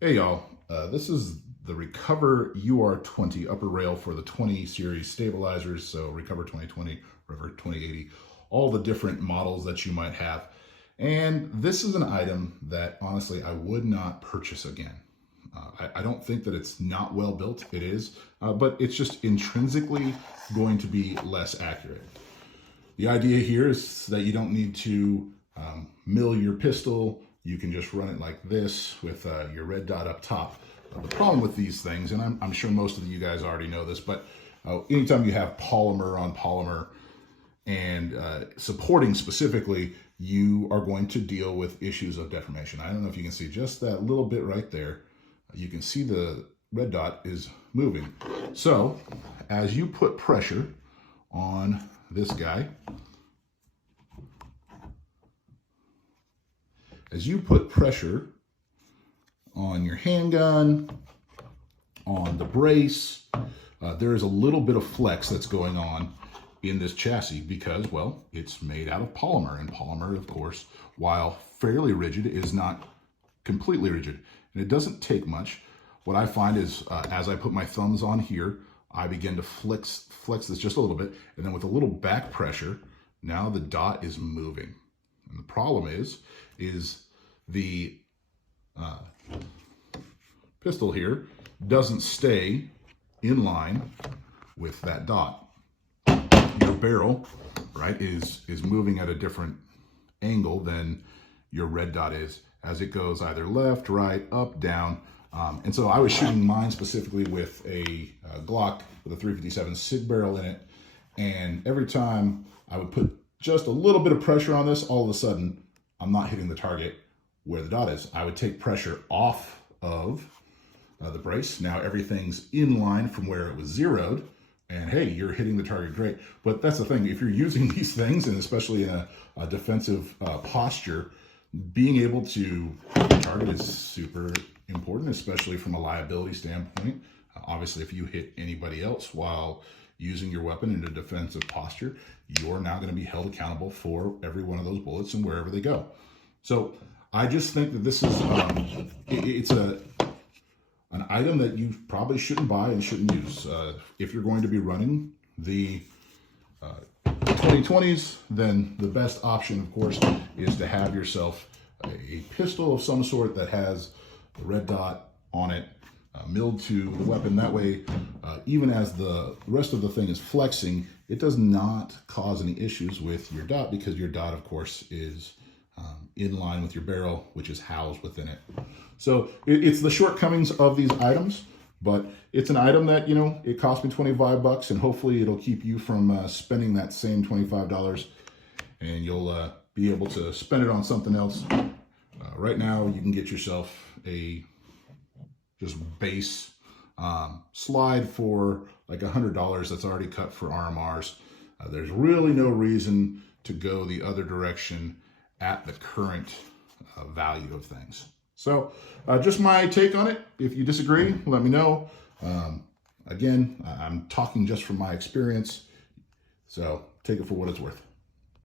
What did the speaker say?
Hey y'all, this is the Recover UR20 upper rail for the 20 series stabilizers. So Recover 2020, Recover 2080, all the different models that you might have. And this is an item that honestly I would not purchase again. I don't think that it's not well built, it is, but it's just intrinsically going to be less accurate. The idea here is that you don't need to mill your pistol. You can just run it like this with your red dot up top. The problem with these things, and I'm sure most of you guys already know this, but anytime you have polymer on polymer and supporting specifically, you are going to deal with issues of deformation. I don't know if you can see just that little bit right there. You can see the red dot is moving. So as you put pressure on this guy, as you put pressure on your handgun, on the brace, there is a little bit of flex that's going on in this chassis because, well, it's made out of polymer. And polymer, of course, while fairly rigid, is not completely rigid. And it doesn't take much. What I find is as I put my thumbs on here, I begin to flex this just a little bit. And then with a little back pressure, now the dot is moving. And the problem is the pistol here doesn't stay in line with that dot. Your barrel, right, is moving at a different angle than your red dot is as it goes either left, right, up, down. And so I was shooting mine specifically with a Glock with a 357 SIG barrel in it. And every time I would put just a little bit of pressure on this, all of a sudden, I'm not hitting the target where the dot is. I would take pressure off of the brace. Now everything's in line from where it was zeroed. And hey, you're hitting the target great. But that's the thing, if you're using these things, and especially in a defensive posture, being able to target is super important, especially from a liability standpoint. Obviously, if you hit anybody else while using your weapon in a defensive posture, you're now going to be held accountable for every one of those bullets and wherever they go. So I just think that this is it's an item that you probably shouldn't buy and shouldn't use. If you're going to be running the 2020s, then the best option, of course, is to have yourself a pistol of some sort that has the red dot on it, milled to the weapon. That way, even as the rest of the thing is flexing, it does not cause any issues with your dot because your dot, of course, is in line with your barrel, which is housed within it. So it's the shortcomings of these items, but it's an item that, you know, it cost me 25 bucks and hopefully it'll keep you from spending that same $25 and you'll be able to spend it on something else. Right now, you can get yourself a just base slide for like $100 that's already cut for RMRs. There's really no reason to go the other direction at the current value of things. So just my take on it. If you disagree, let me know. Again, I'm talking just from my experience, so take it for what it's worth.